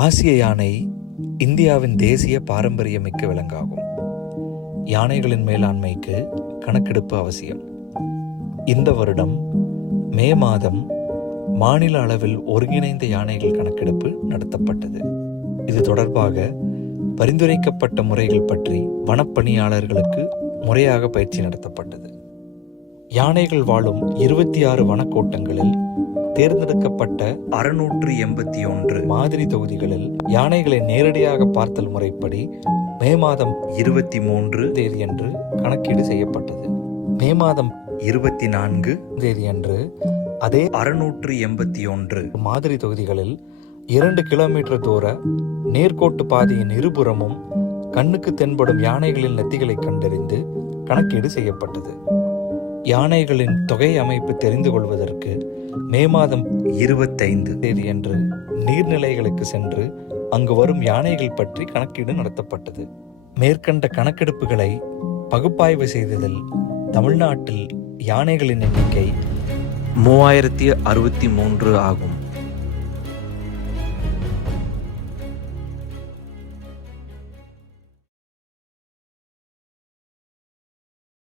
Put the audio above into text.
ஆசிய யானை இந்தியாவின் தேசிய பாரம்பரியமிக்க விலங்காகும். யானைகளின் மேலாண்மைக்கு கணக்கெடுப்பு அவசியம். இந்த வருடம் மே மாதம் மாநில அளவில் ஒருங்கிணைந்த யானைகள் கணக்கெடுப்பு நடத்தப்பட்டது. இது தொடர்பாக பரிந்துரைக்கப்பட்ட முறைகள் பற்றி வனப்பணியாளர்களுக்கு முறையாக பயிற்சி நடத்தப்பட்டது. யானைகள் வாழும் 26 வனக்கோட்டங்களில் தேர்ந்தெடுக்கப்பட்ட 681 மாதிரி தொகுதிகளில் யானைகளை நேரடியாக பார்த்தல் முறைப்படி மே மாதம் 23 தேதியன்று கணக்கீடு செய்யப்பட்டது. மே மாதம் 24 தேதியன்று அதே 681 மாதிரி தொகுதிகளில் 2 கிலோமீட்டர் தூர நேர்கோட்டு பாதையின் இருபுறமும் கண்ணுக்கு தென்படும் யானைகளின் நெத்திகளை கண்டறிந்து கணக்கீடு செய்யப்பட்டது. யானைகளின் தொகை அமைப்பு தெரிந்து கொள்வதற்கு மே மாதம் 25 தேதியன்று நீர்நிலைகளுக்கு சென்று அங்கு வரும் யானைகள் பற்றி கணக்கீடு நடத்தப்பட்டது. மேற்கண்ட கணக்கெடுப்புகளை பகுப்பாய்வு செய்ததில் தமிழ்நாட்டில் யானைகளின் எண்ணிக்கை 3063 ஆகும்.